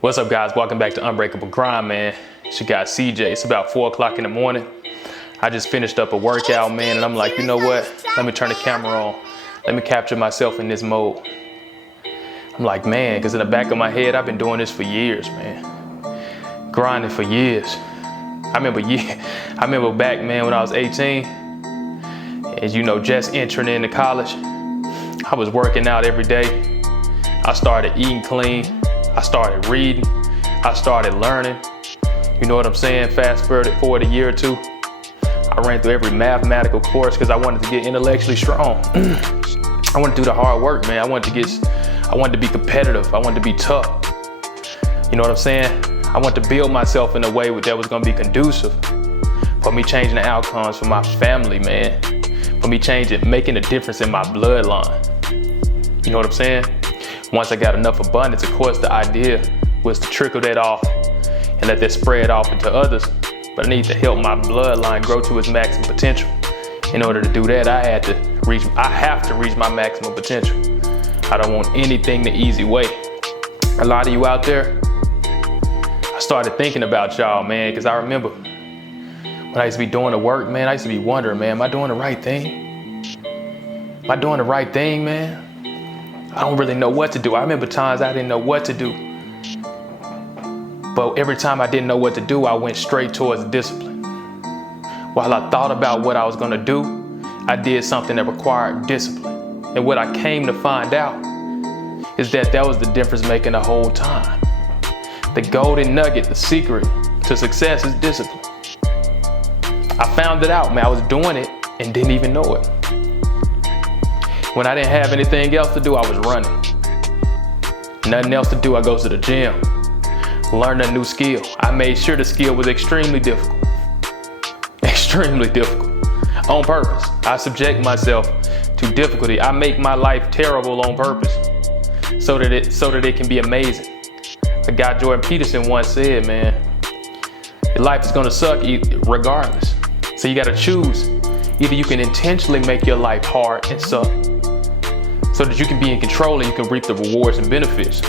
What's up, guys? Welcome back to Unbreakable Grind, man. It's your guy CJ. It's about 4 o'clock in the morning. I just finished up a workout, man, and I'm like, you know what? Let me turn the camera on. Let me capture myself in this mode. I'm like, man, because in the back of my head, I've been doing this for years, man. Grinding for years. I remember back, man, when I was 18, and you know, just entering into college, I was working out every day. I started eating clean. I started reading, I started learning, you know what I'm saying? Fast forward a year or two, I ran through every mathematical course because I wanted to get intellectually strong. I wanted to do the hard work, man. I wanted to be competitive. I wanted to be tough. You know what I'm saying? I wanted to build myself in a way that was gonna be conducive for me changing the outcomes for my family, man. For me making a difference in my bloodline. You know what I'm saying? Once I got enough abundance, of course, the idea was to trickle that off and let that spread off into others. But I need to help my bloodline grow to its maximum potential. In order to do that, I have to reach my maximum potential. I don't want anything the easy way. A lot of you out there, I started thinking about y'all, man, because I remember when I used to be doing the work, man, I used to be wondering, man, am I doing the right thing? Am I doing the right thing, man? I don't really know what to do. I remember times I didn't know what to do. But every time I didn't know what to do, I went straight towards discipline. While I thought about what I was gonna do, I did something that required discipline. And what I came to find out is that was the difference making the whole time. The golden nugget, the secret to success is discipline. I found it out, man. I was doing it and didn't even know it. When I didn't have anything else to do, I was running. Nothing else to do, I go to the gym. Learn a new skill. I made sure the skill was extremely difficult. Extremely difficult. On purpose. I subject myself to difficulty. I make my life terrible on purpose so that it can be amazing. The guy Jordan Peterson once said, man, your life is gonna suck regardless. So you gotta choose. Either you can intentionally make your life hard and suck, so that you can be in control and you can reap the rewards and benefits.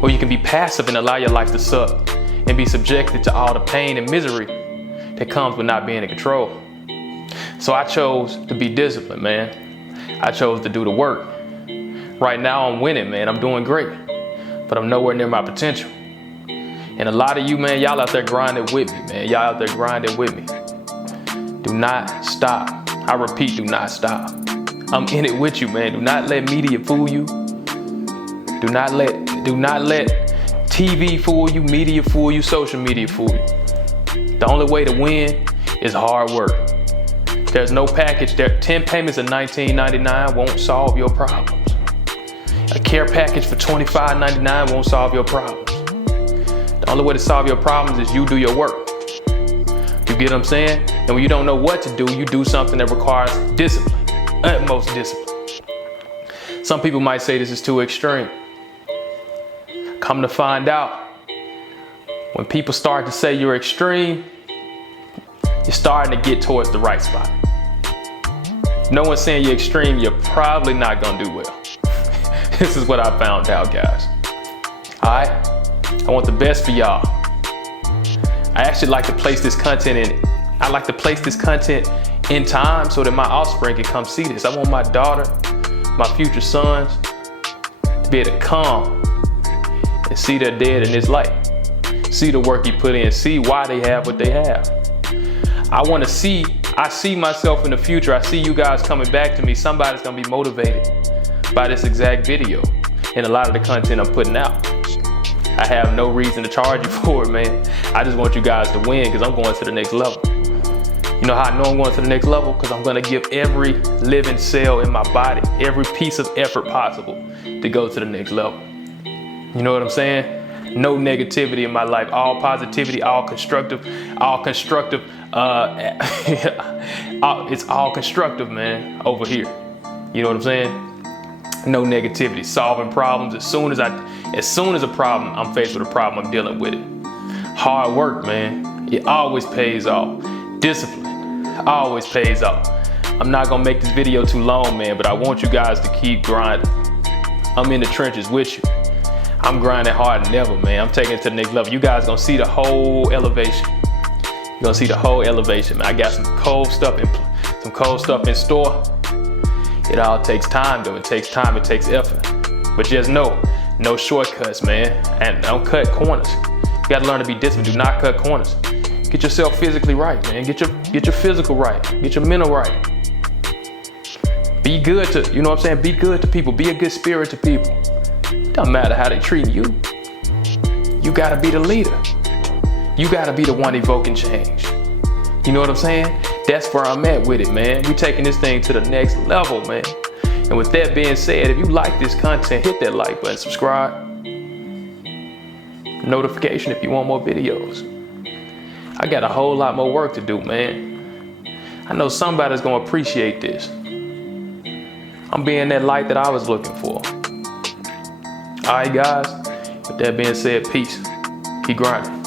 Or you can be passive and allow your life to suck and be subjected to all the pain and misery that comes with not being in control. So I chose to be disciplined, man. I chose to do the work. Right now I'm winning, man. I'm doing great, but I'm nowhere near my potential. And a lot of you, man, y'all out there grinding with me, man. Y'all out there grinding with me. Do not stop. I repeat, do not stop. I'm in it with you, man. Do not let media fool you. Do not let TV fool you, media fool you, social media fool you. The only way to win is hard work. There's no package there. 10 payments of $19.99 won't solve your problems. A care package for $25.99 won't solve your problems. The only way to solve your problems is you do your work. You get what I'm saying? And when you don't know what to do, you do something that requires discipline. Utmost discipline. Some people might say this is too extreme. Come to find out, when people start to say you're extreme, you're starting to get towards the right spot. No one's saying you're extreme, you're probably not gonna do well. This is what I found out, guys. All right? I want the best for y'all. I actually like to place this content in time so that my offspring can come see this. I want my daughter, my future sons, to be able to come and see their dad in this light. See the work he put in, see why they have what they have. I see myself in the future. I see you guys coming back to me. Somebody's gonna be motivated by this exact video and a lot of the content I'm putting out. I have no reason to charge you for it, man. I just want you guys to win because I'm going to the next level. You know how I know I'm going to the next level? Because I'm going to give every living cell in my body, every piece of effort possible to go to the next level. You know what I'm saying? No negativity in my life, all positivity, all constructive. It's all constructive, man, over here. You know what I'm saying? No negativity, solving problems. As soon as a problem, I'm faced with a problem, I'm dealing with it. Hard work, man. It always pays off. Discipline always pays off. I'm not gonna make this video too long, man, but I want you guys to keep grinding. I'm in the trenches with you. I'm grinding hard than ever, man. I'm taking it to the next level. You guys gonna see the whole elevation. You're gonna see the whole elevation, man. I got some cold stuff in store. It all takes time, though. It takes time, it takes effort. But just know, no shortcuts, man. And don't cut corners. You gotta learn to be disciplined. Do not cut corners. Get yourself physically right, man. Get your physical right. Get your mental right. Be good to, you know what I'm saying? Be good to people. Be a good spirit to people. Doesn't matter how they treat you. You gotta be the leader. You gotta be the one evoking change. You know what I'm saying? That's where I'm at with it, man. We taking this thing to the next level, man. And with that being said, if you like this content, hit that like button, subscribe. Notification if you want more videos. I got a whole lot more work to do, man. I know somebody's gonna appreciate this. I'm being that light that I was looking for. All right, guys. With that being said, peace. Keep grinding.